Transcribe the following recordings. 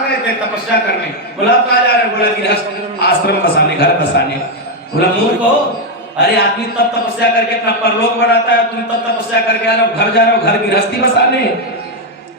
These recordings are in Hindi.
गए थे तपस्या करने। बोला कहाँ जा रहे? बोला गृहस्थ आश्रम बसाने, घर बसाने। बोला मूर्ख हो, अरे आदमी तब तपस्या करके अपना परलोक बनाता है, तुम तब तपस्या करके आ रहे हो घर जा रहे हो घर गृहस्थी बसाने।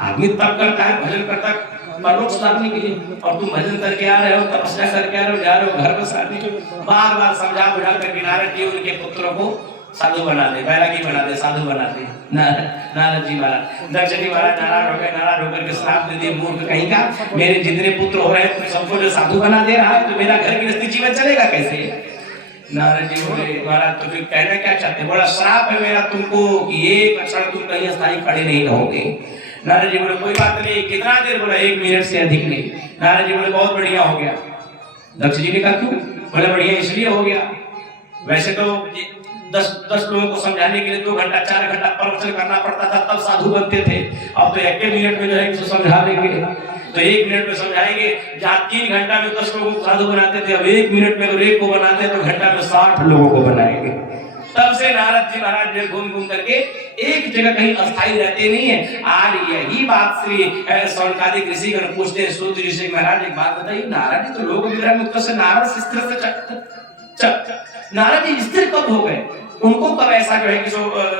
आदमी तब करता है भजन करता परलोक सुधारने के लिए, और तुम भजन करके आ रहे हो, तपस्या करके आ रहे हो, जा रहे हो घर बसाने। बार बार समझा बुझा करके नारद जी उनके पुत्रों को साधु बना दे, बैरागी बना दे, साधु बना दे। नारद जी महाराज, दक्ष जी महाराज नाराज होकर के श्राप दे दिए, मूर्ख कहीं का, मेरे जितने पुत्र हो रहे हैं सबको जो साधु बना दे रहा है, तो मेरा घर गृहस्थी जीवन चलेगा कैसे? नारद जी बोले महाराज तो फिर कहना क्या चाहते? बड़ा श्राप है मेरा तुमको कि एक क्षण तुम कहीं स्थायी खड़े नहीं रहोगे। नारद जी बोले कोई बात नहीं, कितना देर? बोला 1 मिनट से अधिक नहीं। नारद जी बोले बहुत बढ़िया हो गया। दक्ष जी ने कहा क्यों? बोले बढ़िया इसलिए हो गया, वैसे तो 10 लोगों को समझाने के लिए 2 घंटा 4 घंटा प्रवचन करना पड़ता था, तब साधु बनते थे। अब तो 1 मिनट में जो है समझा देंगे, तो 1 मिनट में समझाएंगे। जहाँ 3 घंटा में 10 लोगों को साधु बनाते थे, अब 1 मिनट में अगर 1 को बनाते हैं तो घंटा में 60 लोगों को बनाएंगे। तब से नारद जी महाराज जो घूम घूम करके एक जगह कहीं अस्थायी रहते नहीं है। आज यही बात श्री सौनकादिक ऋषिगण पूछते हैं सूत ऋषि महाराज एक बात बताइए, नारद जी तो लोग मुक्त से नारद स्थिर से नारद जी स्थिर कब हो गए? उनको कब ऐसा जो है कि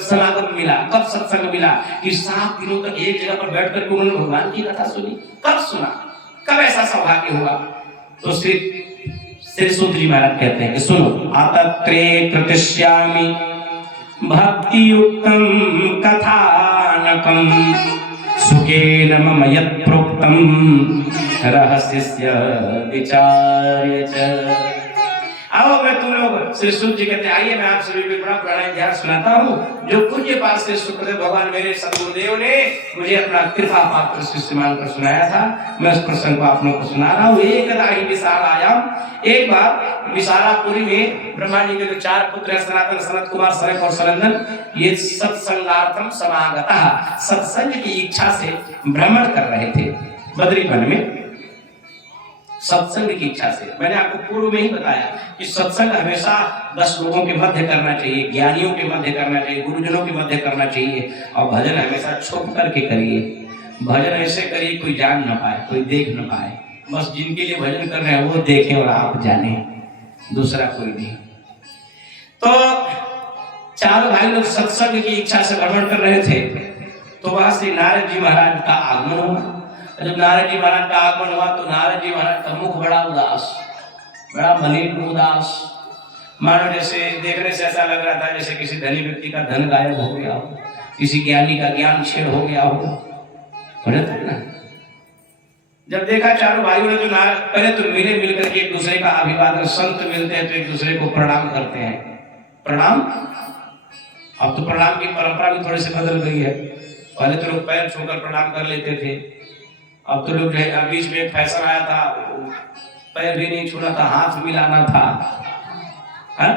समागम मिला, कब सत्संग मिला कि 7 दिनों तक एक जगह पर बैठ कर उन्होंने भगवान की कथा सुनी? कब सुना? कब ऐसा सौभाग्य हुआ? तो श्री सूत जी महाराज कहते हैं कि सुनो, आतत्रे कृतिष्यामि भक्ति युक्तम कथानकम सुखेन मम यत् प्रोक्तम रहस्यस्य विचार्य च। आओ मैं तुम लोग, श्री सूत जी कहते हैं आइए मैं आप सभी को बड़ा पुराना इतिहास सुनाता हूँ जो पूज्य पास से शुक्रदेव भगवान मेरे सदगुरुदेव ने मुझे अपना कृपा पात्र शिष्य मानकर सुनाया था। मैं उस प्रसंग को आप लोगों को सुना रहा हूँ। एकदा ही विशाल आयाम, एक बार विशालापुरी में ब्रह्मा जी के जो 4 पुत्र हैं सनातन, सनत कुमार, सनक और सनंदन, ये सत्संगार्थम समागतः, सत्संग की इच्छा से भ्रमण कर रहे थे बद्री वन में। सत्संग की इच्छा से, मैंने आपको पूर्व में ही बताया कि सत्संग हमेशा 10 लोगों के मध्य करना चाहिए, ज्ञानियों के मध्य करना चाहिए, गुरुजनों के मध्य करना चाहिए, और भजन हमेशा छुप करके करिए। भजन ऐसे करिए कोई जान न पाए, कोई देख न पाए, बस जिनके लिए भजन कर रहे हैं वो देखें और आप जाने, दूसरा कोई नहीं। तो 4 भाई लोग सत्संग की इच्छा से भ्रमण कर रहे थे, तो वहां श्री नारद जी महाराज का आगमन हुआ। जब नारद जी महाराज का आगमन हुआ तो नारद जी महाराज का मुख बड़ा उदास, बड़ा मलिन उदास, मानो जैसे देखने से ऐसा लग रहा था जैसे किसी धनी व्यक्ति का धन गायब हो गया हो, किसी ज्ञानी का ज्ञान छेड़ हो गया हो। ना जब देखा 4 भाइयों ने तो पहले तो मिल करके एक दूसरे का अभिवादन, संत मिलते हैं तो एक दूसरे को प्रणाम करते हैं, प्रणाम। अब तो प्रणाम की परंपरा भी थोड़ी सी बदल गई है, पहले तो लोग पैर छूकर प्रणाम कर लेते थे, अब तो लोग जो है बीच में एक फैशन आया था, पैर भी नहीं छूना था, हाथ मिलाना था। है?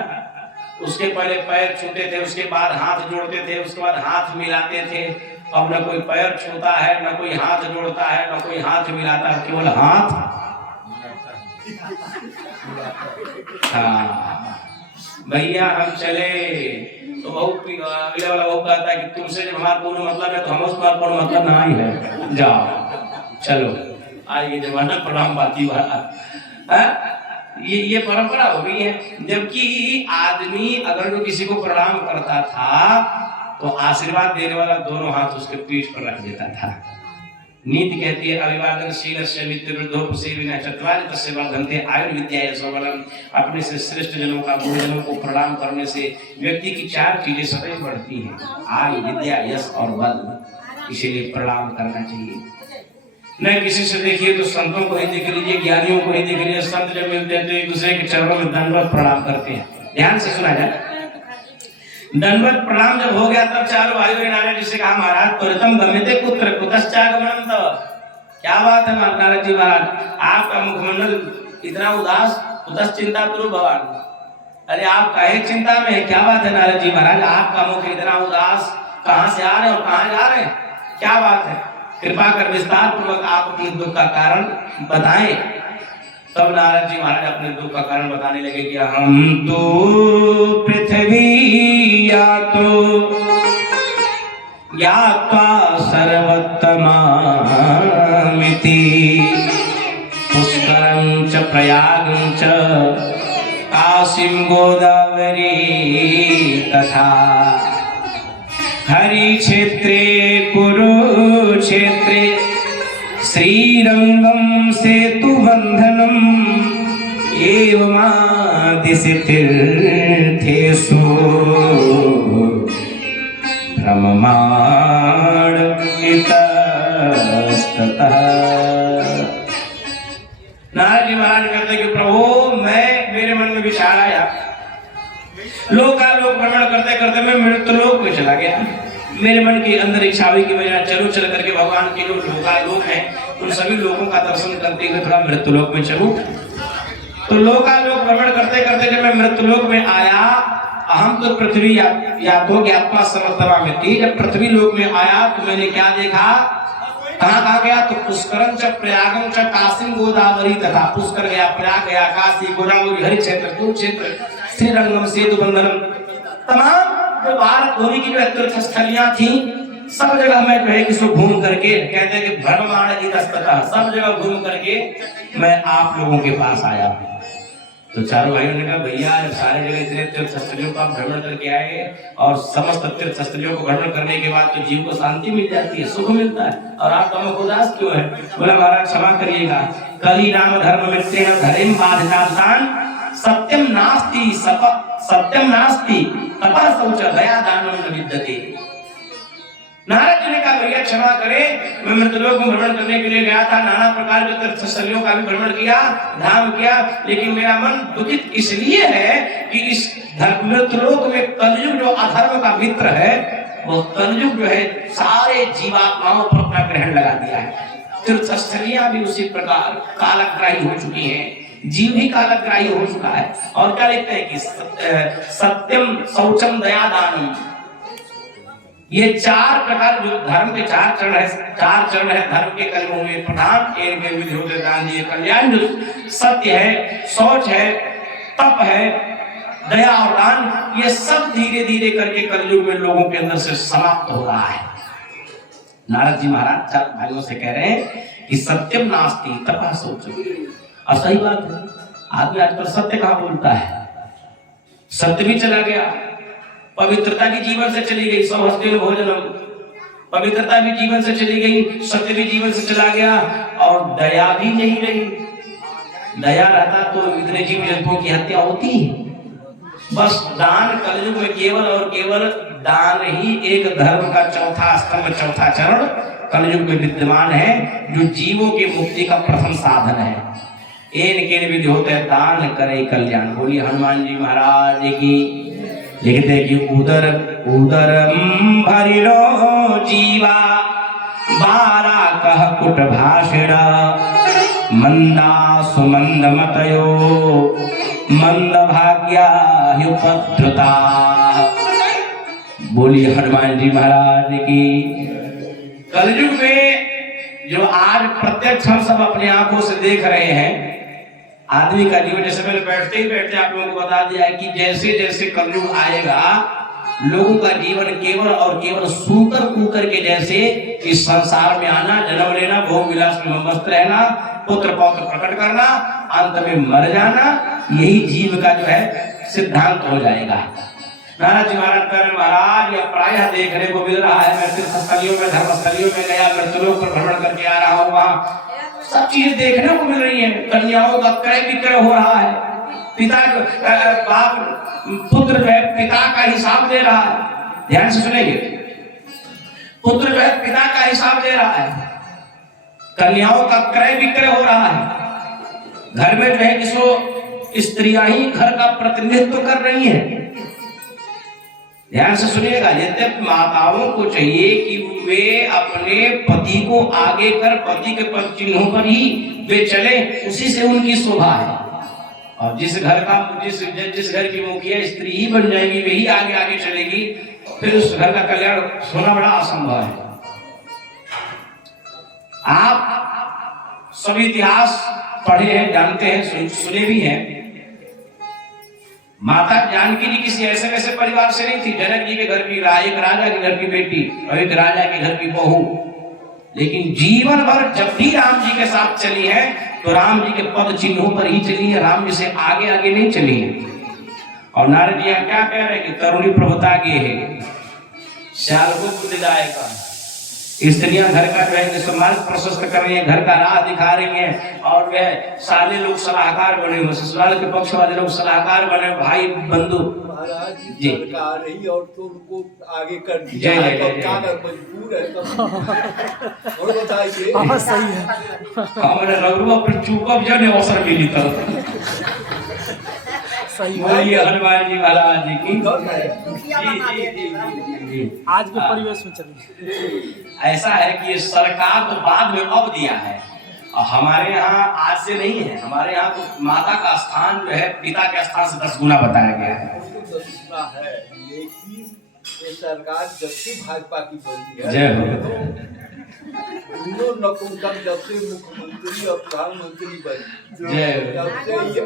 उसके पहले पैर छूते थे, उसके बाद हाथ जोड़ते थे, उसके बाद हाथ मिलाते थे। अब न कोई पैर छूता है, न कोई हाथ जोड़ता है, न कोई हाथ मिलाता है, केवल हाथ। हाँ भैया हम चले तो अगले वाला वो कहता है कि तुमसे जब हमारा पूर्ण मतलब है तो हम उसका पूर्ण मतलब ना ही है, जाओ चलो आइए जमाना प्रणाम बाती वाला। ये परंपरा हो गई है। जबकि आदमी अगर जो किसी को प्रणाम करता था तो आशीर्वाद देने वाला दोनों हाथ उसके पीठ पर रख देता था। नीति कहती है अभिवादनशीलस्य मित्रवृद्धोपसेविनः चत्वारि तस्य वर्धन्ते आयुर्विद्या यशोबलम्। अपने से श्रेष्ठ जनों का, गुरुजनों को प्रणाम करने से व्यक्ति की 4 चीजें सदैव बढ़ती हैं, आयु, विद्या, यश और बल। इसीलिए प्रणाम करना चाहिए। न किसी से देखिए तो संतों को ही देख लीजिए, ज्ञानियों को ही देख लीजिए, संत जब मिलते हैं तो एक दूसरे के चरणों में दंडवत प्रणाम करते हैं। ध्यान से सुना जाए। दंडवत प्रणाम जब हो गया तब 4 भाइयों ने नारद जी से कहा महाराज त्वरितम गम्यते पुत्र कुतश्चागमनम तव। क्या बात है नारद जी महाराज, आपका मुखमंडल इतना उदास, कुतश्चिंता कुरु भवान। अरे आप काहे चिंता में है, क्या बात है नारद जी महाराज, आपका मुख इतना उदास, कहां से आ रहे हैं और कहां जा रहे हैं, क्या बात है, कृपा कर विस्तार पूर्वक आप अपने दुख का कारण बताएं। तब नारद जी महाराज अपने दुख का कारण बताने लगे कि हम तो पृथ्वी या तो ज्ञात्वा सर्वोत्तमामिति प्रयागं च काशीं गोदावरी तथा हरिक्षेत्रे कुरुक्षेत्रे श्रीरंगं सेतुबन्धनम् एवमादिशि तीर्थेषु भ्रममाण इतस्ततः। नारद जी महाराज कहते कि प्रभु मेरे मन में विचार आया, लोकालोक भ्रमण करते करते मैं मृत्युलोक में चला गया। मेरे मन के अंदर इच्छा हुई कि मैं चलो चल करके भगवान के जो लोकालोक हैं उन सभी लोगों का दर्शन करते हुए थोड़ा मृत्युलोक में चलूं। तो लोकालोक भ्रमण करते करते जब मैं मृत्युलोक में आया, हम तो पृथ्वी या तो ज्ञात्मा समस्तवा में थी। जब पृथ्वी लोक में आया तो मैंने क्या देखा, कहाँ गया, तो पुष्करम च प्रयागम च काशीं गोदावरी तथा। पुष्कर गया, प्रयाग गया, काशी, गोदावरी, हरि क्षेत्र, कुरुक्षेत्र, श्रीरंगम, सेतुबंधनम, तमाम जो भारत भूमि की जो तीर्थ स्थलियां थी सब जगह मैं जो है किसी घूम करके, कहते हैं कि भ्रममाण इतस्ततः, सब जगह घूम करके मैं आप लोगों के पास आया। तो चारों भाइयों ने कहा भैया सारे जगह इतने तीर्थ स्थलियों का भ्रमण करके आए और समस्त तीर्थ स्थलियों को भ्रमण करने के बाद तो जीव को शांति मिल जाती है, सुख मिलता है, और आप हम उदास क्यों है? बोला महाराज क्षमा करिएगा, कली नाम धर्म मित्रेण धर्म बाधितान सत्यम नास्ति सत्यम नास्ति तपः शौच दया दानम न विद्यते। नारद जी ने कहा भैया क्षमा करें, मैं मृत्युलोक में भ्रमण करने के लिए गया था, नाना प्रकार के तीर्थ स्थलियों का भी भ्रमण किया, धाम किया, लेकिन मेरा मन दुखित इसलिए है कि इस मृत्युलोक में कलयुग जो अधर्म का मित्र है, वो कलयुग जो है सारे जीवात्माओं पर अपना ग्रहण लगा दिया है। तीर्थ स्थलियां भी उसी प्रकार कालग्राही हो चुकी हैं, जीव भी कालग्राही हो चुका है। और क्या लिखते हैं कि सत्यम शौचम दया दानम, ये चार प्रकार जो धर्म के चार चरण है धर्म के कर्मों में प्रधान इनके विधि होते दान दिए कल्याण, जो सत्य है, शौच है, तप है, दया और दान, ये सब धीरे धीरे करके कलयुग में लोगों के अंदर से समाप्त हो रहा है। नारद जी महाराज चार भाइयों से कह रहे हैं कि सत्यम नास्ति तपः शौचम। और सही बात है, आदमी आजकल सत्य कहाँ बोलता है, सत्य भी चला गया, पवित्रता भी जीवन से चली गई, सब हस्ते भोजनम, पवित्रता भी जीवन से चली गई, सत्य भी जीवन से चला गया, और दया भी नहीं रही। दया रहता तो इतने जीव जंतुओं की हत्या होती। बस दान कलयुग में केवल और केवल दान ही एक धर्म का चौथा स्तंभ, चौथा चरण कलयुग में विद्यमान है, जो जीवों के मुक्ति का प्रथम साधन है। इनके विधि होते हैं दान करे कल्याण। बोलिए हनुमान जी महाराज की। लिखते कि उदर उदरम भरिलो जीवा बारा कह कुट भाषण मंदा सुमंद मतयो मंद भाग्या युपद्रुता। बोलिए हनुमान जी महाराज की। कलयुग में जो आज प्रत्यक्ष हम सब अपने आंखों से देख रहे हैं, आदमी का जीवन, जैसे मैंने बैठते ही बैठते आप लोगों को बता दिया है कि जैसे जैसे कलयुग आएगा लोगों का जीवन केवल और केवल सूकर कूकर के जैसे इस संसार में आना, जन्म लेना, भोग विलास में मस्त रहना, पुत्र पौत्र प्रकट करना, अंत में मर जाना, यही जीव का जो है सिद्धांत हो जाएगा। नारद जी महाराज या प्रायः देखने को मिल रहा है, मैं तीर्थ स्थलियों में, धर्म स्थलियों में गया, मृत्युलोक पर भ्रमण करके आ रहा हूँ, वहाँ सब चीजें देखने को मिल रही है। कन्याओं का क्रय विक्रय हो रहा है, पिता बाप पुत्र जो है पिता का हिसाब दे रहा है। ध्यान से सुनेंगे, पुत्र जो है पिता का हिसाब दे रहा है, कन्याओं का क्रय विक्रय हो रहा है, घर में जो है किसो स्त्रियां ही घर का प्रतिनिधित्व कर रही हैं। ध्यान से सुनिएगा, यद्यपि माताओं को चाहिए कि वे अपने पति को आगे कर पति के पद चिन्हों पर ही वे चले, उसी से उनकी शोभा है। और जिस घर की मुखिया स्त्री ही बन जाएगी, वही आगे आगे चलेगी, फिर उस घर का कल्याण होना बड़ा असंभव है। आप सभी इतिहास पढ़े हैं, जानते हैं, सुने भी हैं। माता जानकी जी किसी ऐसे वैसे परिवार से नहीं थी। जनक जी के घर की एक राजा के घर की बेटी और एक राजा के घर की बहू, लेकिन जीवन भर जब भी राम जी के साथ चली है तो राम जी के पद चिन्हों पर ही चली है, राम जी से आगे आगे नहीं चली है। और नारद जी क्या कह रहे हैं कि तरुणी प्रभुता के है, श्याल को बुद्ध गायेगा, स्त्रियां घर का जो है समाज प्रशस्त कर रही है, घर का राह दिखा रही हैं, और वह साले लोग सलाहकार बने हुए, ससुराल के पक्ष वाले लोग सलाहकार बने, भाई बंधु जी सरकार ही और तो उनको आगे कर दिया है, क्या मजबूर है तब और बताइए। हाँ सही है। हमारे रघुवा पर चुपब जाने अवसर मिली तरफ सही बोलिए हनुमान जी महाराज जी की। आज के परिवेश में चलिए। ऐसा है कि ये सरकार तो बाद में अब दिया है, और हमारे यहाँ आज से नहीं है, हमारे यहाँ तो माता का स्थान जो है पिता के स्थान से 10 गुना बताया गया है। है लेकिन ये सरकार जब से भाजपा की बनी है, जय हो। दोनों नपुंसक जब से मुख्यमंत्री और प्रधानमंत्री बनी, जय जब से ये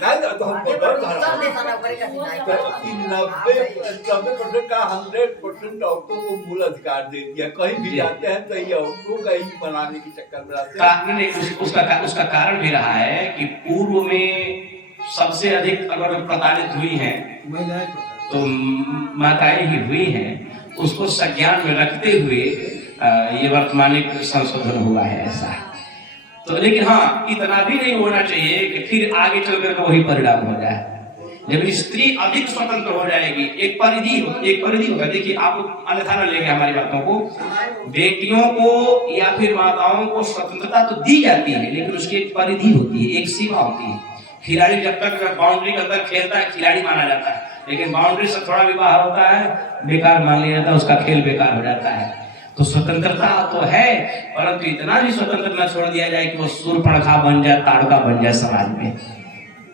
नहीं तो हम 90% का 100% औरतों को मूल अधिकार दे दिया। कहीं भी जाते हैं तो ये औरतों का ही बनाने के चक्कर में रहते हैं। उसका कारण भी रहा है कि पूर्व में सबसे अधिक अगर प्रताड़ित हुई हैं तो माताएं ही हुई हैं, उसको संज्ञान में रखते हुए ये वर्तमानिक संशोधन हुआ है ऐसा। तो लेकिन हाँ, इतना भी नहीं होना चाहिए कि फिर आगे चलकर वही परिणाम हो जाए। जब स्त्री अधिक स्वतंत्र हो जाएगी, एक परिधि होगा। देखिए, आप अन्यथा न लेंगे हमारी बातों को, बेटियों को या फिर माताओं को स्वतंत्रता तो दी जाती है, लेकिन उसकी एक परिधि होती है, एक सीमा होती है। खिलाड़ी जब तक बाउंड्री के अंदर खेलता है खिलाड़ी माना जाता है, लेकिन बाउंड्री से थोड़ा भी बाहर होता है बेकार मान लिया जाता है, उसका खेल बेकार हो जाता है। तो स्वतंत्रता तो है, परंतु इतना भी स्वतंत्र न छोड़ दिया जाए कि वो सूर्पणखा बन जाए, ताड़का बन जाए समाज में।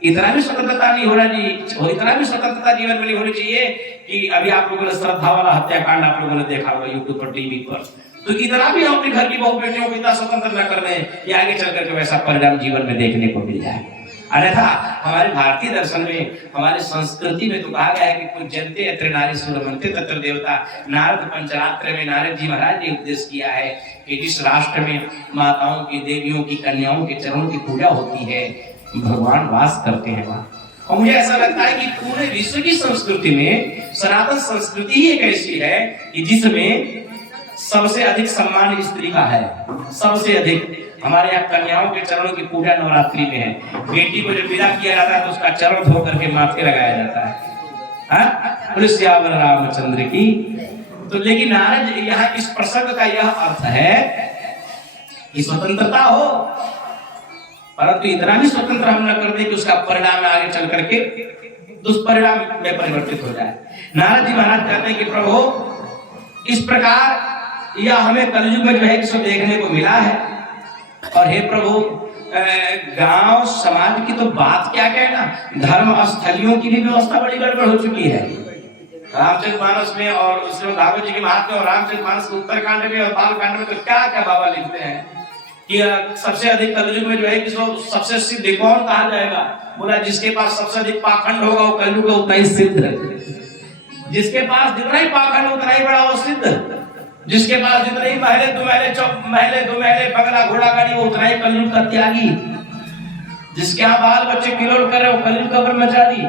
इतना भी स्वतंत्रता नहीं होना चाहिए, और इतना भी स्वतंत्रता जीवन में नहीं होनी चाहिए कि अभी आप लोगों ने श्रद्धा वाला हत्याकांड आप लोगों ने देखा होगा यूट्यूब पर, टीवी पर, तो इतना भी अपने घर की बहू बेटियों को इतना स्वतंत्र न कर दें कि आगे चल करके वैसा परिणाम जीवन में देखने को मिल जाए। अन्यथा हमारे भारतीय दर्शन में, हमारे संस्कृति में तो कहा गया है कि कुछ जनते अत्र नारी सुरमंते तत्र देवता। नारद पंचरात्र में नारद जी महाराज ने उपदेश किया है कि जिस राष्ट्र में माताओं की, देवियों की, कन्याओं के चरणों की पूजा होती है, भगवान वास करते हैं वहां। और मुझे ऐसा लगता है कि पूरे विश्व की संस्कृति में सनातन संस्कृति ही एक ऐसी है कि जिसमें सबसे अधिक सम्मान स्त्री का है, सबसे अधिक। हमारे यहाँ कन्याओं के चरणों की पूजा नवरात्रि में है। बेटी को जब विदा किया जाता है तो उसका चरण धो करके माथे लगाया जाता है। बोले सियावर रामचंद्र की। तो लेकिन नारद यहाँ इस प्रसंग का यह अर्थ है कि स्वतंत्रता हो, परंतु इतना भी स्वतंत्र हम न कर दे कि उसका परिणाम आगे चल करके दुष्परिणाम में परिवर्तित हो जाए। नारद जी महाराज कहते हैं कि प्रभु, इस प्रकार यह हमें कलयुग में जो है इसको देखने को मिला है, और हे प्रभु, गांव समाज की तो बात क्या कहना, धर्म स्थलियों की भी व्यवस्था बड़ी गड़बड़ हो चुकी है। रामचरितमानस में और उसमें भागवत जी के महात्म्य और रामचरितमानस के उत्तरकांड में और बालकांड में तो क्या क्या बाबा लिखते हैं कि सबसे अधिक कलयुग में जो है किसको सबसे सिद्ध कौन कहा जाएगा। बोला, जिसके पास सबसे अधिक पाखंड होगा वो कलयुग का उतना ही सिद्ध। जिसके पास जितना ही पाखंड उतना ही बड़ा वो सिद्ध। जिसके पास जितने ही महले दो महले बंगला घोड़ा गाड़ी वो उतना ही कलयुग का त्यागी। जिसके यहाँ बाल बच्चे किलोड़ कर रहे वो कलयुग का ब्रह्मचारी।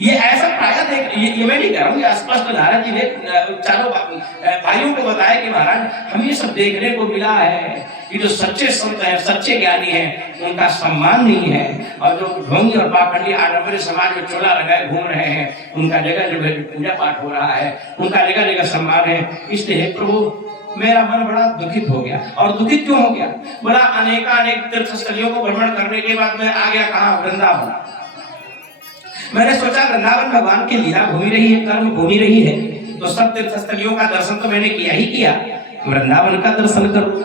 ये ऐसा प्राय देख, ये मैं नहीं कह रहा हूँ, ये स्पष्ट नारद जी ने चारों भाइयों को बताया कि महाराज हमें सब देखने को मिला है कि जो सच्चे संत हैं, सच्चे ज्ञानी हैं, उनका सम्मान नहीं है, और जो ढोंगी और पाखंडी आडंबरी समाज में चोला लगाए घूम रहे हैं, उनका जगह जगह पूजा पाठ हो रहा है, उनका जगह जगह सम्मान है। इसलिए प्रभु मेरा मन बड़ा दुखित हो गया। और दुखित क्यों हो गया? बोला, अनेक तीर्थ स्थलियों को भ्रमण करने के बाद मैं आ गया कहाँ, वृंदावन। मैंने सोचा वृंदावन भगवान की लीला भूमि रही है, कर्म भूमि रही है, तो सब तीर्थ स्थलियों का दर्शन तो मैंने किया ही किया, वृंदावन का दर्शन करूं।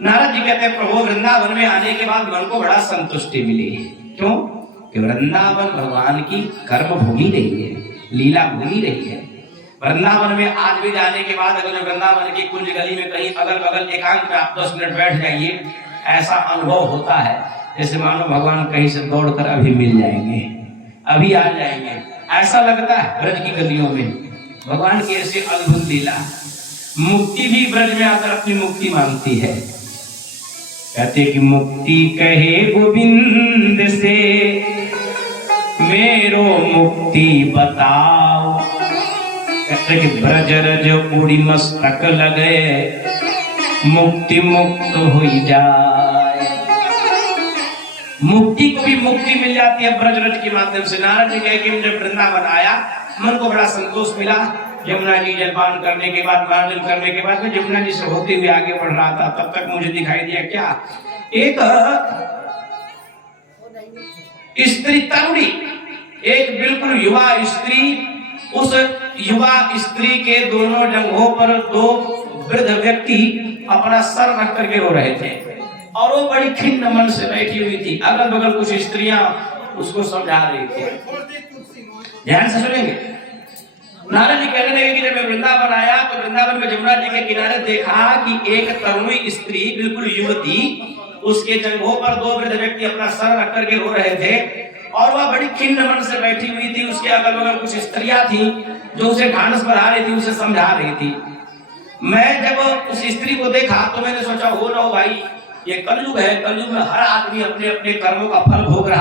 नारद जी कहते हैं, प्रभु वृंदावन में आने के बाद मन को बड़ा संतुष्टि मिली। क्यों? कि वृंदावन भगवान की कर्म भूमि रही है, लीला भूमि रही है। वृंदावन में आज भी जाने के बाद अगर वृंदावन की कुंज गली में कहीं अगल बगल एकांत में आप 10 मिनट बैठ जाइए, ऐसा अनुभव होता है जैसे मानो भगवान कहीं से दौड़कर अभी मिल जाएंगे, अभी आ जाएंगे। ऐसा लगता है ब्रज की गलियों में भगवान की ऐसी अद्भुत लीला। मुक्ति भी ब्रज में आकर अपनी मुक्ति मांगती है। कहते कि मुक्ति कहे गोविंद से मेरो मुक्ति बताओ। कहते कि ब्रज रज उड़ी मस्तक लगे मुक्ति मुक्त हो जाए। मुक्ति को भी मुक्ति मिल जाती है ब्रज रज के माध्यम से। नारद जी कहे कि मुझे वृंदावन आया, मन को बड़ा संतोष मिला। यमुना जी जलपान करने के बाद, मार्जन करने के बाद में यमुना जी से होते हुए आगे बढ़ रहा था, तब तक मुझे दिखाई दिया क्या, एक स्त्री तरुणी, एक बिल्कुल युवा स्त्री, उस युवा स्त्री के दोनों जंघों पर दो वृद्ध व्यक्ति अपना सर रख करके रो रहे थे और वो बड़ी खिन्न मन से बैठी हुई थी। अगल बगल कुछ स्त्रियां उसको समझा रही थी। ध्यान से सुनेंगे। नारद जी कहने लगे कि जब मैं वृंदावन आया तो वृंदावन में यमुना जी के किनारे देखा कि एक तरुणी स्त्री, बिल्कुल युवती, उसके जंघों पर दो वृद्ध व्यक्ति अपना सर रख करके रो रहे थे और वह बड़ी खिन्न मन से बैठी हुई थी। उसके अगल बगल कुछ स्त्रियां थी जो उसे ढांढस बढ़ा रही थी, उसे समझा रही थी। मैं जब उस स्त्री को देखा तो मैंने सोचा, हो ना हो भाई, ये कलयुग है, कलयुग में हर आदमी अपने अपने कर्मों का फल भोग रहा